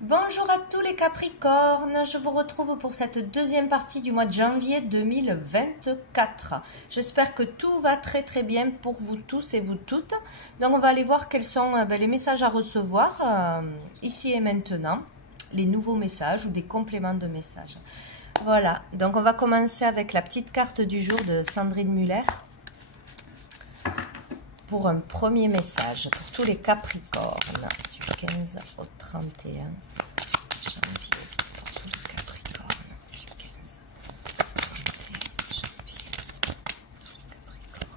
Bonjour à tous les Capricornes, je vous retrouve pour cette deuxième partie du mois de janvier 2024. J'espère que tout va très bien pour vous tous et vous toutes. Donc on va aller voir quels sont les messages à recevoir ici et maintenant, les nouveaux messages ou des compléments de messages. Voilà, donc on va commencer avec la petite carte du jour de Sandrine Muller pour un premier message pour tous les Capricornes du 15 au 31 janvier. Pour tous les Capricornes du 15 au 31 janvier. Tous les Capricornes.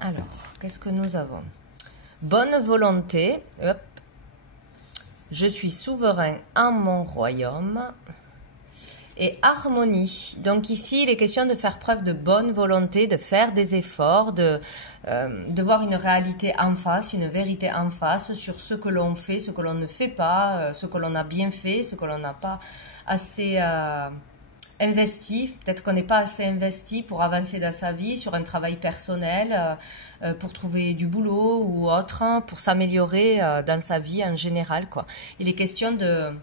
Alors, qu'est-ce que nous avons? Bonne volonté. Hop. Je suis souverain en mon royaume. Et harmonie. Donc ici, il est question de faire preuve de bonne volonté, de faire des efforts, de voir une réalité en face, une vérité en face sur ce que l'on fait, ce que l'on ne fait pas, ce que l'on a bien fait, ce que l'on n'a pas assez investi. Peut-être qu'on n'est pas assez investi pour avancer dans sa vie, sur un travail personnel, pour trouver du boulot ou autre, pour s'améliorer dans sa vie en général, quoi. Il est question de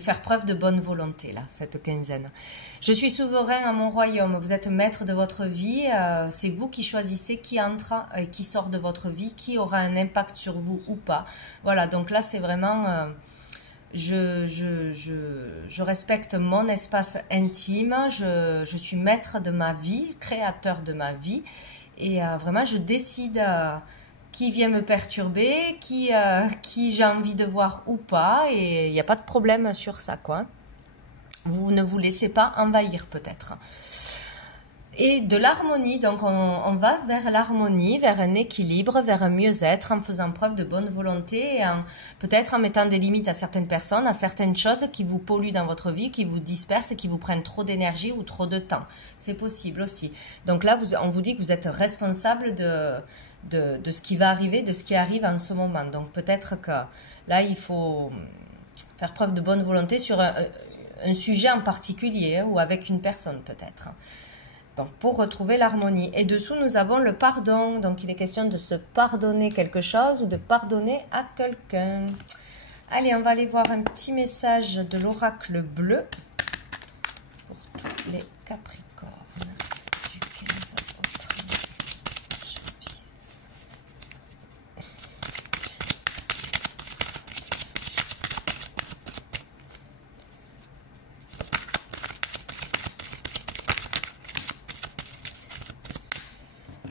faire preuve de bonne volonté, là, cette quinzaine. Je suis souverain à mon royaume. Vous êtes maître de votre vie. C'est vous qui choisissez qui entre et qui sort de votre vie, qui aura un impact sur vous ou pas. Voilà, donc là, c'est vraiment... je respecte mon espace intime. Je suis maître de ma vie, créateur de ma vie. Et vraiment, je décide... qui vient me perturber, qui j'ai envie de voir ou pas, et il n'y a pas de problème sur ça, quoi. Vous ne vous laissez pas envahir, peut-être. Et de l'harmonie, donc on va vers l'harmonie, vers un équilibre, vers un mieux-être, en faisant preuve de bonne volonté, et peut-être en mettant des limites à certaines personnes, à certaines choses qui vous polluent dans votre vie, qui vous dispersent et qui vous prennent trop d'énergie ou trop de temps. C'est possible aussi. Donc là, on vous dit que vous êtes responsable de ce qui va arriver, de ce qui arrive en ce moment. Donc peut-être que là, il faut faire preuve de bonne volonté sur un sujet en particulier, ou avec une personne peut-être. Bon, pour retrouver l'harmonie. Et dessous, nous avons le pardon. Donc il est question de se pardonner quelque chose ou de pardonner à quelqu'un. Allez, on va aller voir un petit message de l'oracle bleu pour tous les Capricornes du 15 au 30 janvier.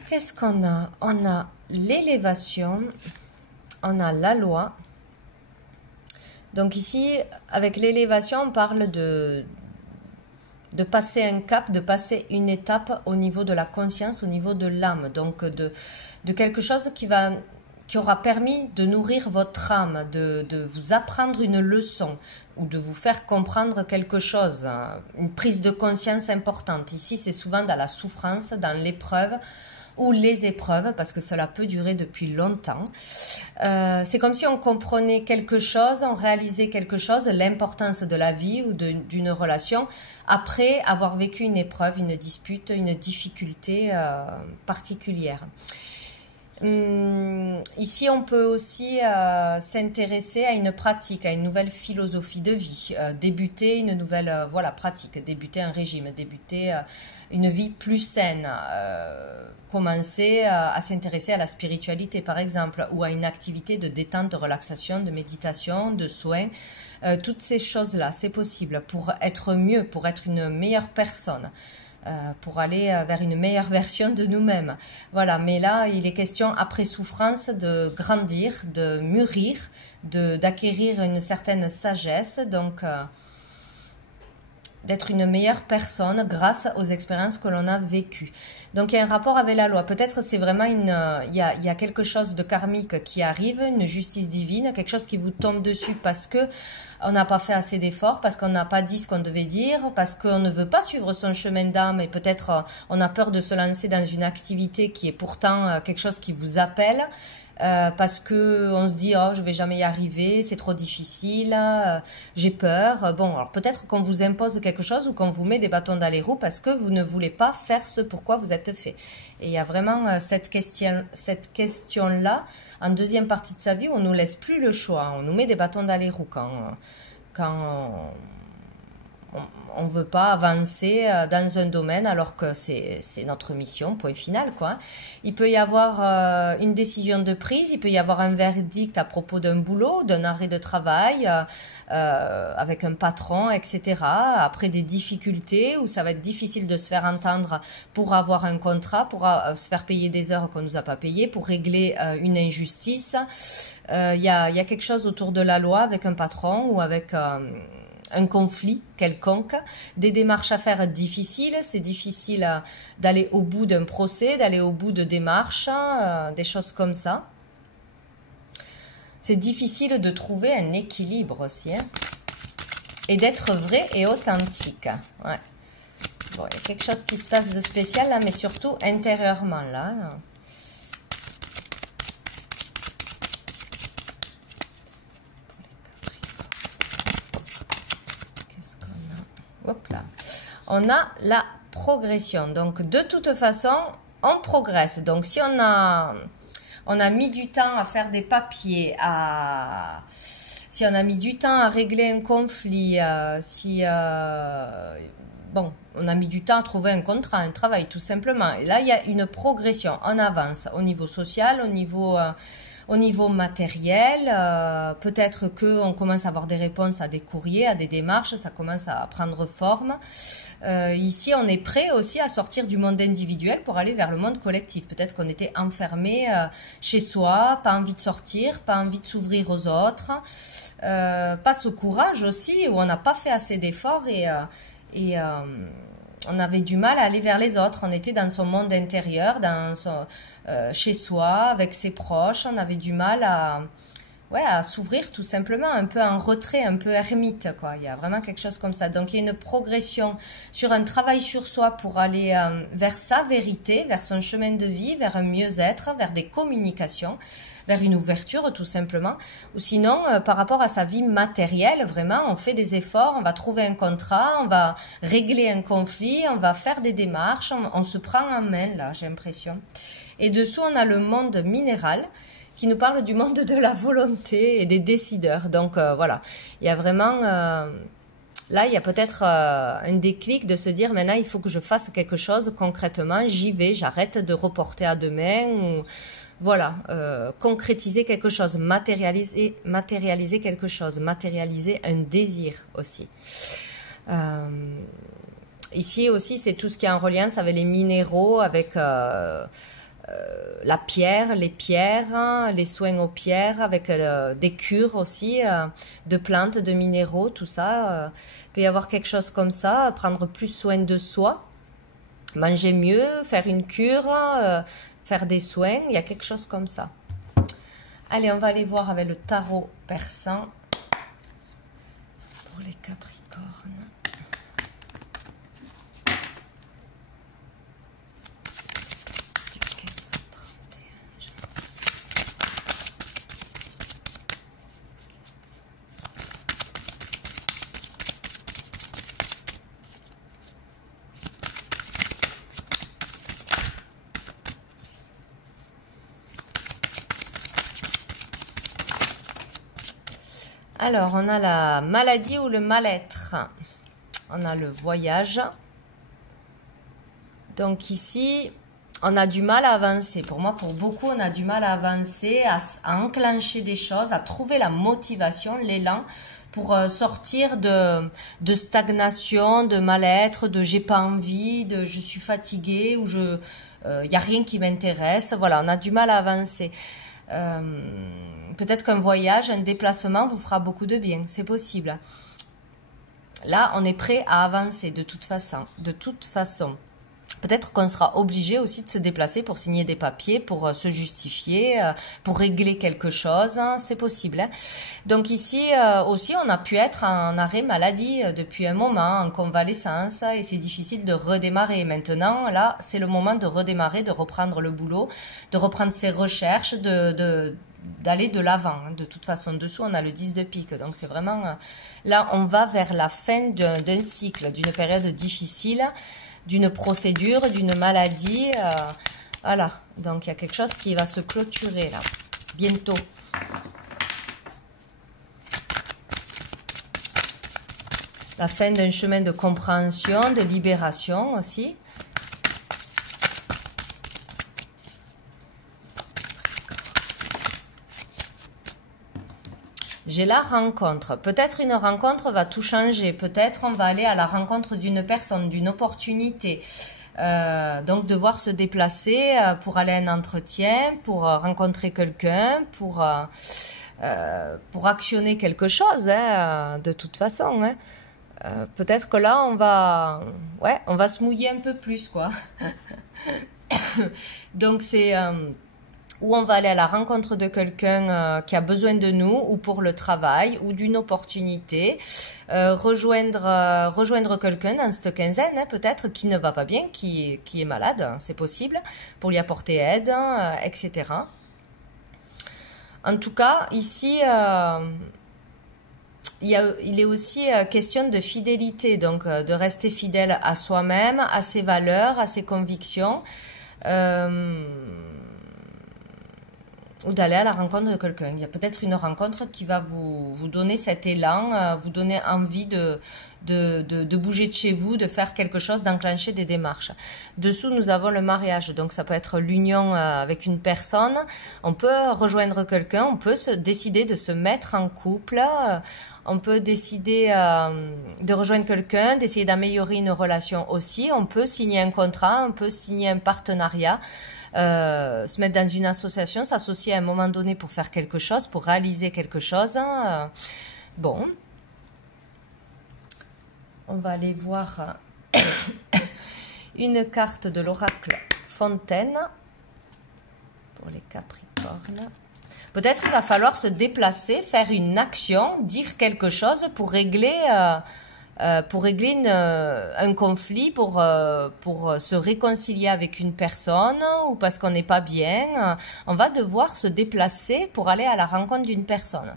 Qu'est-ce qu'on a? On a l'élévation, on a la loi. Donc ici, avec l'élévation, on parle de passer un cap, de passer une étape au niveau de la conscience, au niveau de l'âme. Donc de quelque chose qui aura permis de nourrir votre âme, de vous apprendre une leçon ou de vous faire comprendre quelque chose, une prise de conscience importante. Ici, c'est souvent dans la souffrance, dans l'épreuve, ou les épreuves, parce que cela peut durer depuis longtemps. C'est comme si on comprenait quelque chose, on réalisait quelque chose, l'importance de la vie ou d'une relation, après avoir vécu une épreuve, une dispute, une difficulté particulière. Ici, on peut aussi s'intéresser à une pratique, à une nouvelle philosophie de vie, débuter une nouvelle pratique, débuter un régime, débuter une vie plus saine, commencer à s'intéresser à la spiritualité par exemple, ou à une activité de détente, de relaxation, de méditation, de soins, toutes ces choses-là, c'est possible pour être mieux, pour être une meilleure personne. Pour aller vers une meilleure version de nous-mêmes. Voilà, mais là, il est question, après souffrance, de grandir, de mûrir, d'acquérir une certaine sagesse, donc d'être une meilleure personne grâce aux expériences que l'on a vécues. Donc il y a un rapport avec la loi. Peut-être c'est vraiment il y a quelque chose de karmique qui arrive, une justice divine, quelque chose qui vous tombe dessus parce que on n'a pas fait assez d'efforts, parce qu'on n'a pas dit ce qu'on devait dire, parce qu'on ne veut pas suivre son chemin d'âme et peut-être on a peur de se lancer dans une activité qui est pourtant quelque chose qui vous appelle. parce que on se dit oh je vais jamais y arriver, c'est trop difficile, j'ai peur. Bon, alors peut-être qu'on vous impose quelque chose ou qu'on vous met des bâtons dans les roues parce que vous ne voulez pas faire ce pourquoi vous êtes fait. Et il y a vraiment cette question-là en deuxième partie de sa vie où on nous laisse plus le choix, on nous met des bâtons dans les roues quand on ne veut pas avancer dans un domaine alors que c'est notre mission, point final, quoi. Il peut y avoir une décision de prise, il peut y avoir un verdict à propos d'un boulot, d'un arrêt de travail avec un patron, etc. Après des difficultés où ça va être difficile de se faire entendre pour avoir un contrat, pour se faire payer des heures qu'on ne nous a pas payées, pour régler une injustice. Il y a quelque chose autour de la loi avec un patron ou avec un conflit quelconque, des démarches à faire difficiles, c'est difficile d'aller au bout d'un procès, d'aller au bout de démarches, des choses comme ça. C'est difficile de trouver un équilibre aussi, hein, et d'être vrai et authentique. Ouais. Bon, il y a quelque chose qui se passe de spécial là, mais surtout intérieurement là. Hop là. On a la progression. Donc, de toute façon, on progresse. Donc, si on a mis du temps à faire des papiers, si on a mis du temps à régler un conflit, bon, on a mis du temps à trouver un contrat, un travail, tout simplement. Et là, il y a une progression. On avance au niveau social, au niveau matériel, peut-être qu'on commence à avoir des réponses à des courriers, à des démarches, ça commence à prendre forme. Ici, on est prêt aussi à sortir du monde individuel pour aller vers le monde collectif. Peut-être qu'on était enfermé chez soi, pas envie de sortir, pas envie de s'ouvrir aux autres. Passe au courage aussi, où on n'a pas fait assez d'efforts et on avait du mal à aller vers les autres. On était dans son monde intérieur, chez soi, avec ses proches. On avait du mal à s'ouvrir tout simplement, un peu en retrait, un peu ermite, quoi. Il y a vraiment quelque chose comme ça. Donc, il y a une progression sur un travail sur soi pour aller vers sa vérité, vers son chemin de vie, vers un mieux-être, vers des communications, vers une ouverture tout simplement. Ou sinon, par rapport à sa vie matérielle, vraiment, on fait des efforts, on va trouver un contrat, on va régler un conflit, on va faire des démarches, on se prend en main, là, j'ai l'impression. Et dessous, on a le monde minéral qui nous parle du monde de la volonté et des décideurs. Donc, voilà, il y a vraiment... là, il y a peut-être un déclic de se dire, maintenant, il faut que je fasse quelque chose concrètement, j'y vais, j'arrête de reporter à demain, ou voilà, concrétiser quelque chose, matérialiser quelque chose, matérialiser un désir aussi. Ici aussi, c'est tout ce qui est en reliance avec les minéraux, avec la pierre, les pierres, les soins aux pierres, avec des cures aussi, de plantes, de minéraux, tout ça. Il peut y avoir quelque chose comme ça, prendre plus soin de soi, manger mieux, faire une cure, faire des soins, il y a quelque chose comme ça. Allez, on va aller voir avec le tarot persan pour les Capricornes. Alors, on a la maladie ou le mal-être. On a le voyage. Donc ici, on a du mal à avancer. Pour moi, pour beaucoup, on a du mal à avancer, à enclencher des choses, à trouver la motivation, l'élan pour sortir de stagnation, de mal-être, de j'ai pas envie, de je suis fatiguée ou y a rien qui m'intéresse. Voilà, on a du mal à avancer. Peut-être qu'un voyage, un déplacement vous fera beaucoup de bien, c'est possible. Là, on est prêt à avancer de toute façon. Peut-être qu'on sera obligé aussi de se déplacer pour signer des papiers, pour se justifier, pour régler quelque chose, hein, c'est possible. Hein. Donc ici aussi, on a pu être en arrêt maladie depuis un moment, en convalescence, et c'est difficile de redémarrer. Maintenant, là, c'est le moment de redémarrer, de reprendre le boulot, de reprendre ses recherches, d'aller de l'avant. De toute façon, dessous, on a le 10 de pique. Donc, c'est vraiment... là, on va vers la fin d'un cycle, d'une période difficile, d'une procédure, d'une maladie. Voilà. Donc, il y a quelque chose qui va se clôturer, là, bientôt. La fin d'un chemin de compréhension, de libération aussi. J'ai la rencontre. Peut-être une rencontre va tout changer. Peut-être on va aller à la rencontre d'une personne, d'une opportunité. Donc devoir se déplacer pour aller à un entretien, pour rencontrer quelqu'un, pour actionner quelque chose, hein, de toute façon. Hein. Peut-être que là on va se mouiller un peu plus, quoi. Donc c'est où on va aller à la rencontre de quelqu'un qui a besoin de nous, ou pour le travail, ou d'une opportunité, rejoindre quelqu'un dans cette quinzaine, hein, peut-être, qui ne va pas bien, qui est malade, c'est possible, pour lui apporter aide, etc. En tout cas, ici, il est aussi question de fidélité, donc de rester fidèle à soi-même, à ses valeurs, à ses convictions, ou d'aller à la rencontre de quelqu'un. Il y a peut-être une rencontre qui va vous donner cet élan, vous donner envie de bouger de chez vous, de faire quelque chose, d'enclencher des démarches. Dessous, nous avons le mariage. Donc, ça peut être l'union avec une personne. On peut rejoindre quelqu'un. On peut décider de se mettre en couple. On peut décider de rejoindre quelqu'un, d'essayer d'améliorer une relation aussi. On peut signer un contrat. On peut signer un partenariat. Se mettre dans une association, s'associer à un moment donné pour faire quelque chose, pour réaliser quelque chose. Bon. On va aller voir une carte de l'oracle Fontaine pour les Capricornes. Peut-être il va falloir se déplacer, faire une action, dire quelque chose pour régler un conflit, pour se réconcilier avec une personne, ou parce qu'on n'est pas bien. On va devoir se déplacer pour aller à la rencontre d'une personne.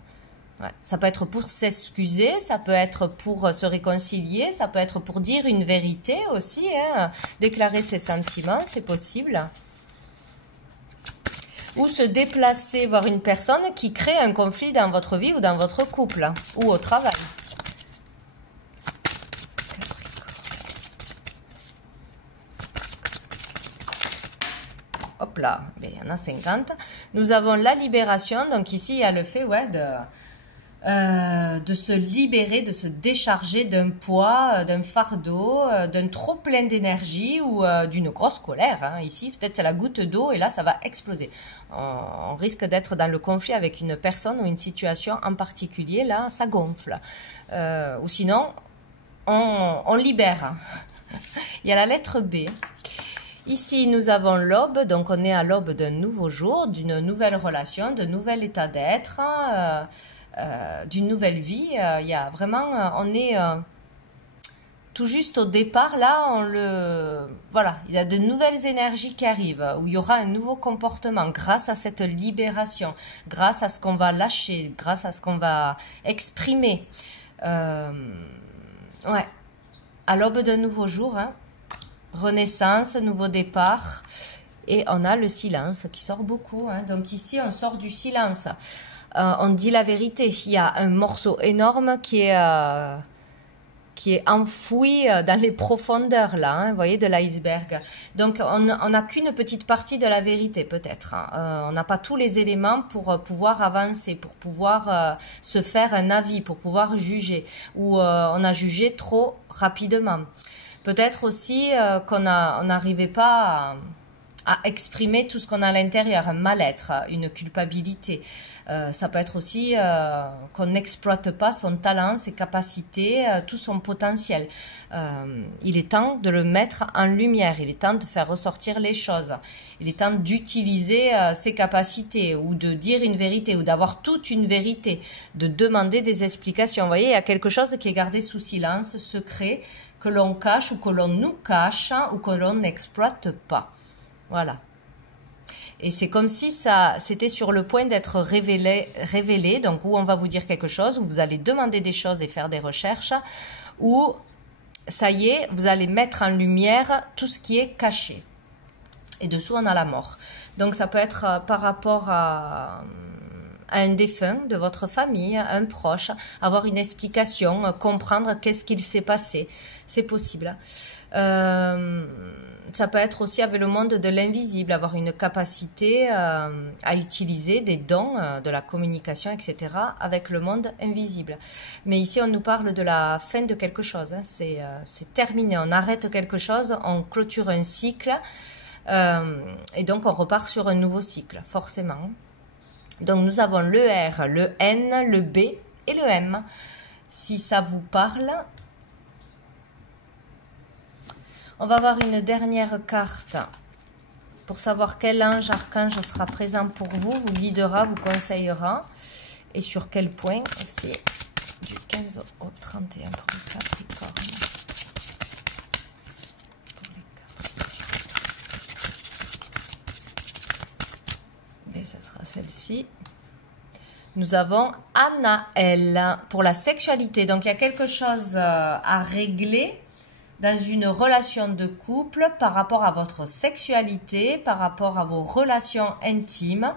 Ouais. Ça peut être pour s'excuser, ça peut être pour se réconcilier, ça peut être pour dire une vérité aussi, hein, déclarer ses sentiments, c'est possible. Ou se déplacer voir une personne qui crée un conflit dans votre vie ou dans votre couple, ou au travail. Hop là, il y en a 50. Nous avons la libération, donc ici il y a le fait de se libérer, de se décharger d'un poids, d'un fardeau, d'un trop plein d'énergie ou d'une grosse colère. Hein. Ici, peut-être c'est la goutte d'eau et là, ça va exploser. On risque d'être dans le conflit avec une personne ou une situation en particulier. Là, ça gonfle. Ou sinon, on libère. Il y a la lettre B. Ici, nous avons l'aube, donc on est à l'aube d'un nouveau jour, d'une nouvelle relation, d'un nouvel état d'être, d'une nouvelle vie. Il y a vraiment, on est tout juste au départ, là, voilà, il y a de nouvelles énergies qui arrivent, où il y aura un nouveau comportement grâce à cette libération, grâce à ce qu'on va lâcher, grâce à ce qu'on va exprimer. Ouais, à l'aube d'un nouveau jour, hein. Renaissance, nouveau départ, et on a le silence qui sort beaucoup, hein. Donc ici on sort du silence, on dit la vérité, il y a un morceau énorme qui est enfoui dans les profondeurs là, hein, vous voyez, de l'iceberg. Donc on n'a qu'une petite partie de la vérité peut-être, hein. On n'a pas tous les éléments pour pouvoir avancer, pour pouvoir se faire un avis, pour pouvoir juger, ou on a jugé trop rapidement. Peut-être aussi qu'on n'arrivait pas à exprimer tout ce qu'on a à l'intérieur, un mal-être, une culpabilité. Ça peut être aussi qu'on n'exploite pas son talent, ses capacités, tout son potentiel. Il est temps de le mettre en lumière, il est temps de faire ressortir les choses, il est temps d'utiliser ses capacités ou de dire une vérité ou d'avoir toute une vérité, de demander des explications. Vous voyez, il y a quelque chose qui est gardé sous silence, secret, que l'on cache ou que l'on nous cache ou que l'on n'exploite pas. Voilà. Et c'est comme si ça, c'était sur le point d'être révélé, donc où on va vous dire quelque chose, où vous allez demander des choses et faire des recherches, où ça y est, vous allez mettre en lumière tout ce qui est caché. Et dessous, on a la mort. Donc ça peut être par rapport à un défunt de votre famille, un proche, avoir une explication, comprendre qu'est-ce qu'il s'est passé. C'est possible. Ça peut être aussi avec le monde de l'invisible, avoir une capacité à utiliser des dons de la communication, etc. avec le monde invisible. Mais ici, on nous parle de la fin de quelque chose. Hein. C'est terminé. On arrête quelque chose, on clôture un cycle et donc on repart sur un nouveau cycle, forcément. Donc nous avons le R, le N, le B et le M. Si ça vous parle... On va voir une dernière carte pour savoir quel ange, archange sera présent pour vous, vous guidera, vous conseillera et sur quel point. C'est du 15 au 31 pour les Capricornes. Et ça sera celle-ci. Nous avons Anaël pour la sexualité. Donc il y a quelque chose à régler dans une relation de couple par rapport à votre sexualité, par rapport à vos relations intimes,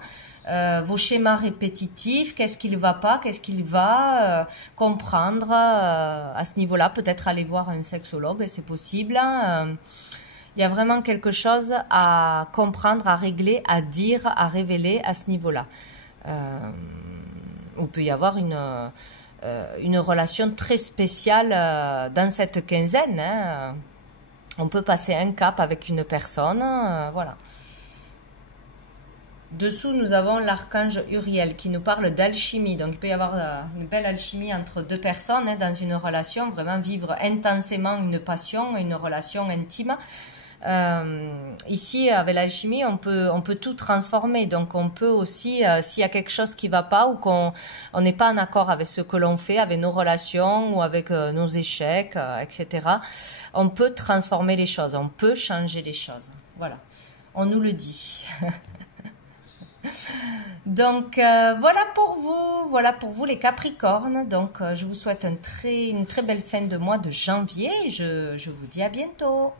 vos schémas répétitifs, qu'est-ce qui ne va pas, qu'est-ce qu'il va comprendre à ce niveau-là, peut-être aller voir un sexologue, c'est possible. Il y a vraiment quelque chose à comprendre, à régler, à dire, à révéler à ce niveau-là. Il peut y avoir une relation très spéciale dans cette quinzaine. Hein. On peut passer un cap avec une personne, voilà. Dessous, nous avons l'archange Uriel qui nous parle d'alchimie. Donc, il peut y avoir une belle alchimie entre deux personnes hein, dans une relation, vraiment vivre intensément une passion, une relation intime. Ici, avec l'alchimie, on peut tout transformer. Donc, on peut aussi, s'il y a quelque chose qui ne va pas ou qu'on n'est pas en accord avec ce que l'on fait, avec nos relations ou avec nos échecs, etc., on peut transformer les choses, on peut changer les choses. Voilà, on nous le dit. Donc, voilà pour vous les Capricornes. Donc, je vous souhaite une très belle fin de mois de janvier. Je vous dis à bientôt.